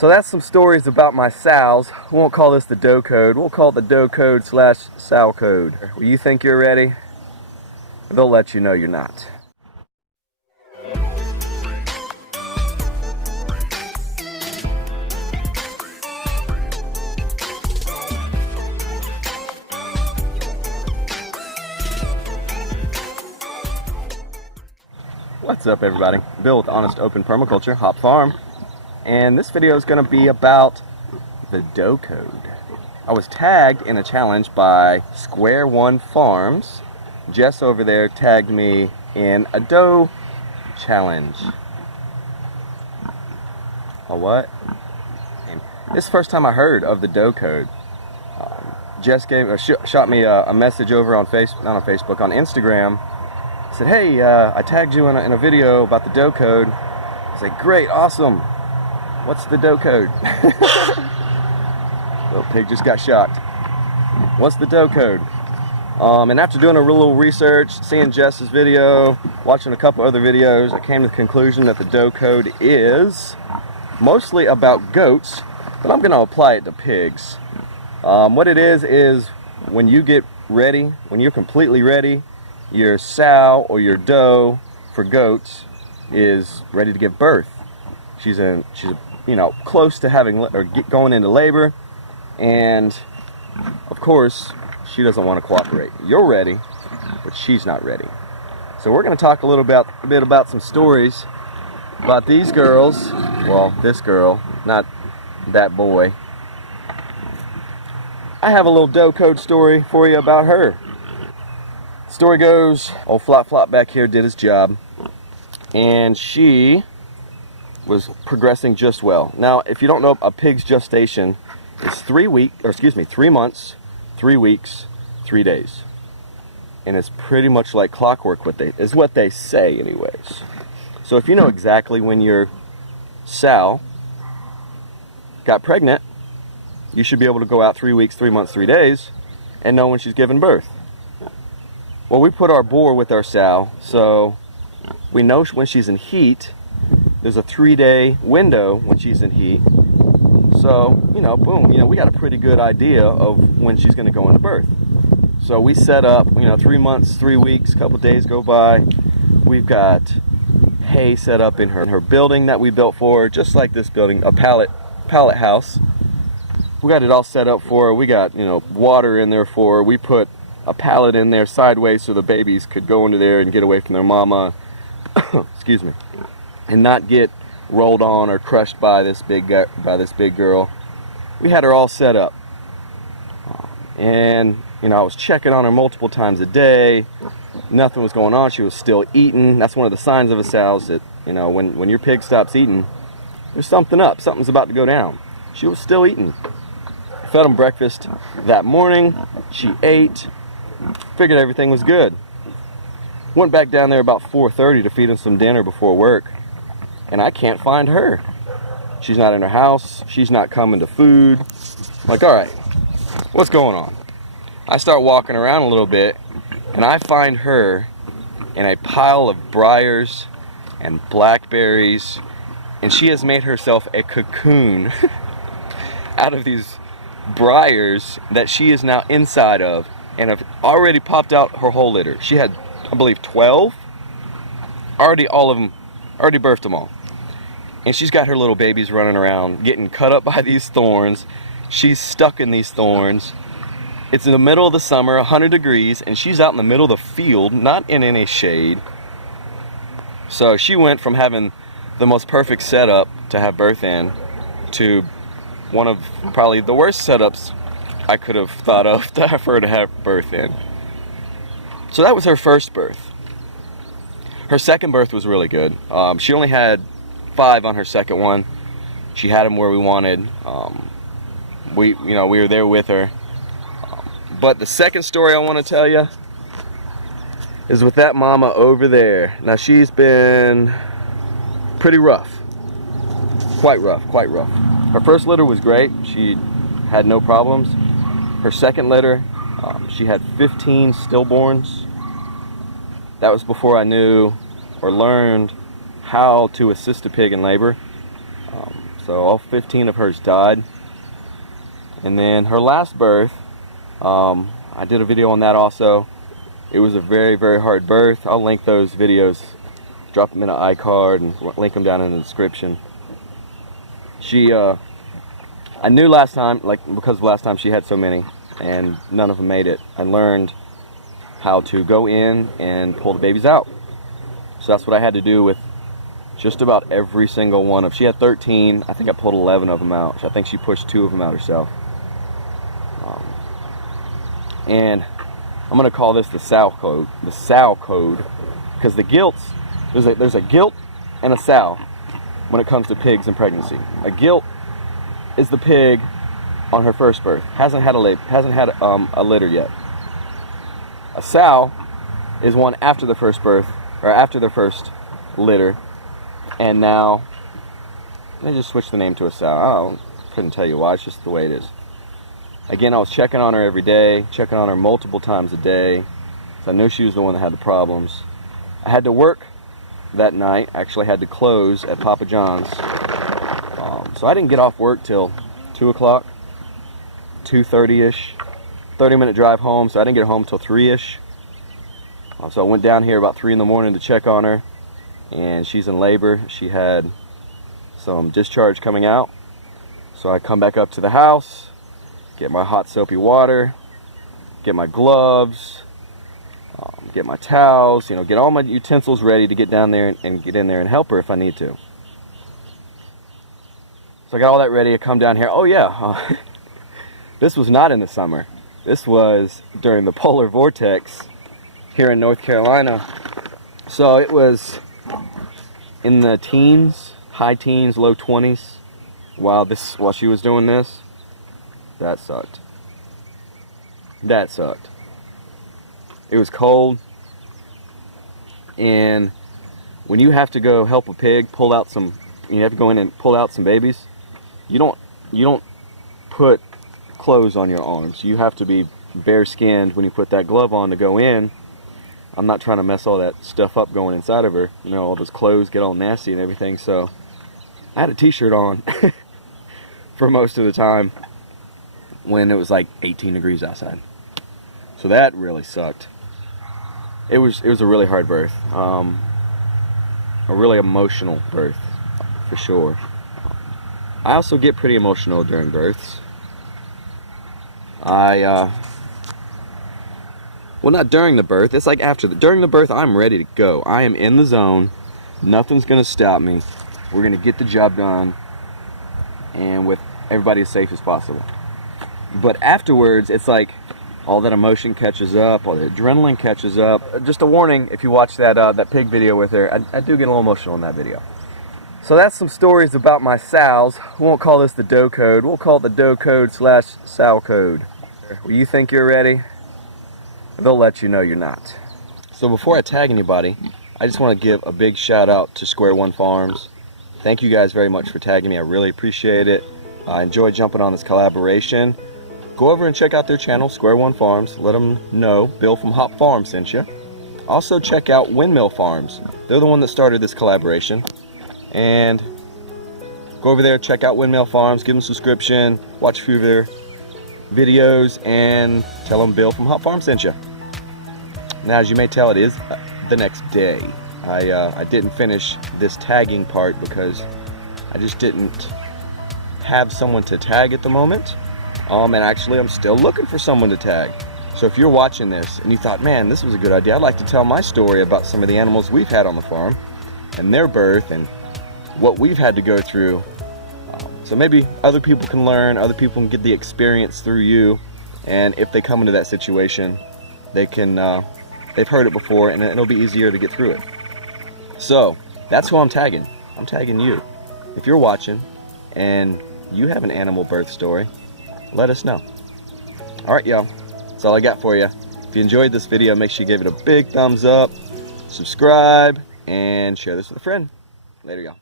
So that's some stories about my sows. We won't call this the Doe Code. We'll call it the Doe Code / sow code. Well, you think you're ready? They'll let you know you're not. What's up, everybody? Bill with Honest Open Permaculture, Hop Farm. And this video is going to be about the Doe Code. I was tagged in a challenge by Square One Farms. Jess over there tagged me in a doe challenge. A what? And this is the first time I heard of the Doe Code. Jess shot me a message over on on Instagram. Said, hey, I tagged you in a video about the Doe Code. I said, great, awesome. What's the Doe Code? Little pig just got shocked. What's the Doe Code? And after doing a little research, seeing Jess's video, watching a couple other videos, I came to the conclusion that the Doe Code is mostly about goats, but I'm going to apply it to pigs. What it is when you get ready, when you're completely ready, your sow or your doe for goats is ready to give birth. She's close to going into labor, and of course she doesn't want to cooperate. You're ready, but she's not ready. So we're going to talk a little bit about some stories about these girls. Well, this girl, not that boy. I have a little Doe Code story for you about her. Story goes, old Flop Flop back here did his job, and she was progressing just well. Now, if you don't know, a pig's gestation is 3 months, 3 weeks, 3 days. And it's pretty much like clockwork, what they say anyways. So if you know exactly when your sow got pregnant, you should be able to go out 3 weeks, 3 months, 3 days and know when she's giving birth. Well, we put our boar with our sow, so we know when she's in heat. There's a 3-day window when she's in heat. So, boom, we got a pretty good idea of when she's going to go into birth. So we set up, 3 months, 3 weeks, a couple days go by. We've got hay set up in her building that we built for her, just like this building, a pallet house. We got it all set up for her. We got, water in there for her. We put a pallet in there sideways so the babies could go into there and get away from their mama. Excuse me. And not get rolled on or crushed by this big girl. We had her all set up. And, I was checking on her multiple times a day. Nothing was going on. She was still eating. That's one of the signs of a sow that, when your pig stops eating, there's something up. Something's about to go down. She was still eating. Fed them breakfast that morning. She ate. Figured everything was good. Went back down there about 4:30 to feed them some dinner before work. And I can't find her. She's not in her house. She's not coming to food. Like, all right, what's going on? I start walking around a little bit, and I find her in a pile of briars and blackberries, and she has made herself a cocoon out of these briars that she is now inside of, and have already popped out her whole litter. She had, I believe, 12. Already birthed them all. And she's got her little babies running around, getting cut up by these thorns. She's stuck in these thorns. It's in the middle of the summer, 100 degrees, and she's out in the middle of the field, not in any shade. So she went from having the most perfect setup to have birth in to one of probably the worst setups I could have thought of to have her to have birth in. So that was her first birth. Her second birth was really good. She only had 5 on her second one. She had them where we wanted. We were there with her. But the second story I want to tell you is with that mama over there. Now she's been pretty rough. Quite rough. Her first litter was great. She had no problems. Her second litter, she had 15 stillborns. That was before I knew or learned how to assist a pig in labor. So So all 15 of hers died. And then her last birth, I did a video on that also. It was a very, very hard birth. I'll link those videos, drop them in an iCard, and link them down in the description. I knew last time, because last time she had so many, and none of them made it. I learned how to go in and pull the babies out. So that's what I had to do with just about every single one of. She had 13. I think I pulled 11 of them out. I think she pushed 2 of them out herself. And I'm gonna call this the sow code. The sow code, because the gilts, there's a gilt and a sow when it comes to pigs and pregnancy. A gilt is the pig on her first birth, hasn't had a litter yet. A sow is one after the first birth, or after the first litter, and now they just switched the name to a sow. Couldn't tell you why. It's just the way it is. Again, I was checking on her every day, checking on her multiple times a day, so I knew she was the one that had the problems. I had to work that night. Actually had to close at Papa John's, so I didn't get off work till 2 o'clock, 2:30ish. 30-minute drive home, so I didn't get home till 3ish. So I went down here about 3 in the morning to check on her, and she's in labor. She had some discharge coming out. So I come back up to the house, get my hot soapy water, get my gloves, get my towels, get all my utensils ready to get down there and get in there and help her if I need to. So I got all that ready to come down here. Oh yeah, this was not in the summer. This was during the polar vortex here in North Carolina. So it was in the teens, high teens, low 20s while she was doing this. That sucked. That sucked. It was cold, and when you have to go help a pig you have to go in and pull out some babies, you don't put clothes on your arms. You have to be bare skinned when you put that glove on to go in. I'm not trying to mess all that stuff up going inside of her. All those clothes get all nasty and everything. So I had a t-shirt on for most of the time when it was like 18 degrees outside. So that really sucked. It was a really hard birth. A really emotional birth, for sure. I also get pretty emotional during births. Well, not during the birth. It's like after. During the birth, I'm ready to go. I am in the zone. Nothing's going to stop me. We're going to get the job done, and with everybody as safe as possible. But afterwards, it's like all that emotion catches up, all the adrenaline catches up. Just a warning, if you watch that pig video with her, I do get a little emotional in that video. So that's some stories about my sows. We won't call this the Doe Code. We'll call it the Doe Code / sow code. When you think you're ready, they'll let you know you're not. So before I tag anybody, I just want to give a big shout out to Square One Farms. Thank you guys very much for tagging me. I really appreciate it. I enjoyed jumping on this collaboration. Go over and check out their channel, Square One Farms. Let them know Bill from Hop Farm sent you. Also check out Windmill Farms. They're the one that started this collaboration. And go over there, check out Windmill Farms, give them a subscription, watch a few of their videos, and tell them Bill from Hop Farm sent you. Now, as you may tell, it is the next day. I didn't finish this tagging part because I just didn't have someone to tag at the moment. And actually, I'm still looking for someone to tag. So if you're watching this and you thought, man, this was a good idea, I'd like to tell my story about some of the animals we've had on the farm and their birth and what we've had to go through. So maybe other people can learn, other people can get the experience through you, and if they come into that situation, they can, they've heard it before, and it'll be easier to get through it. So that's who I'm tagging. I'm tagging you. If you're watching and you have an animal birth story, let us know. Alright, y'all, that's all I got for you. If you enjoyed this video, make sure you give it a big thumbs up, subscribe, and share this with a friend. Later, y'all.